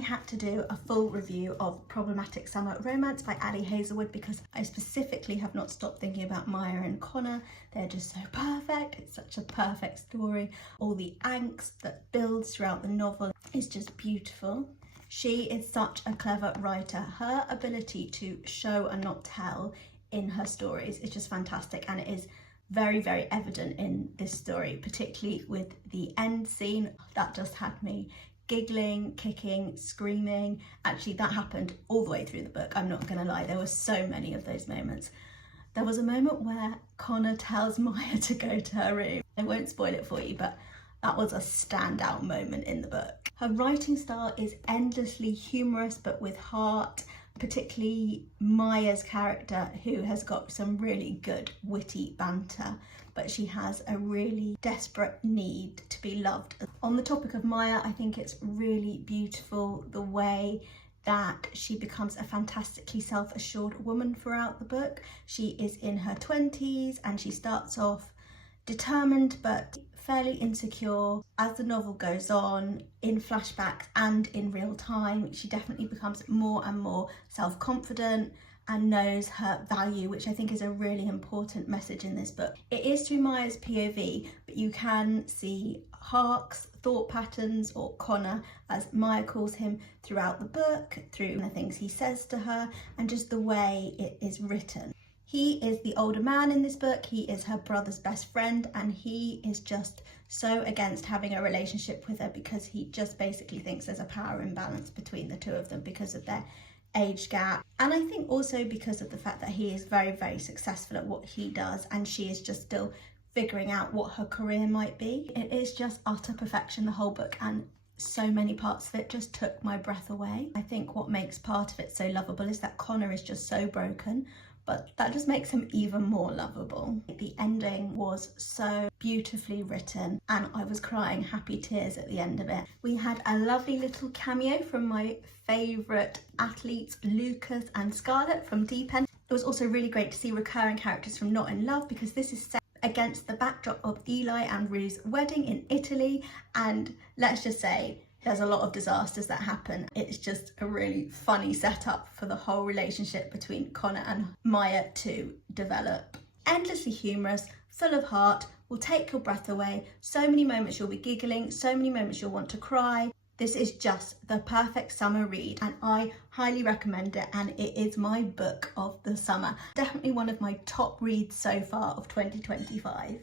had to do a full review of Problematic Summer Romance by Hazelwood because I specifically have not stopped thinking about Maya and Connor. They're just so perfect. It's such a perfect story. All the angst that builds throughout the novel is just beautiful. She is such a clever writer. Her ability to show and not tell in her stories is just fantastic, and it is very, very evident in this story, particularly with the end scene. That just had me giggling, kicking, screaming. Actually, that happened all the way through the book. I'm not gonna lie, there were so many of those moments. There was a moment where Connor tells Maya to go to her room. I won't spoil it for you, but that was a standout moment in the book. Her writing style is endlessly humorous, but with heart, particularly Maya's character, who has got some really good witty banter, but she has a really desperate need to be loved. On the topic of Maya, I think it's really beautiful the way that she becomes a fantastically self-assured woman throughout the book. She is in her 20s and she starts off determined but fairly insecure. As the novel goes on, in flashbacks and in real time, she definitely becomes more and more self-confident and knows her value, which I think is a really important message in this book. It is through Maya's POV, but you can see Hark's thought patterns, or Connor as Maya calls him, throughout the book, through the things he says to her and just the way it is written. He is the older man in this book. He is her brother's best friend, and he is just so against having a relationship with her because he just basically thinks there's a power imbalance between the two of them because of their age gap. And I think also because of the fact that he is very, very successful at what he does and she is just still figuring out what her career might be. It is just utter perfection, the whole book, and so many parts of it just took my breath away. I think what makes part of it so lovable is that Connor is just so broken, but that just makes him even more lovable. The ending was so beautifully written and I was crying happy tears at the end of it. We had a lovely little cameo from my favourite athletes, Lucas and Scarlett from Deep End. It was also really great to see recurring characters from Not in Love because this is set against the backdrop of Eli and Rue's wedding in Italy, and let's just say there's a lot of disasters that happen. It's just a really funny setup for the whole relationship between Connor and Maya to develop. Endlessly humorous, full of heart, will take your breath away. So many moments you'll be giggling, so many moments you'll want to cry. This is just the perfect summer read and I highly recommend it, and it is my book of the summer. Definitely one of my top reads so far of 2025.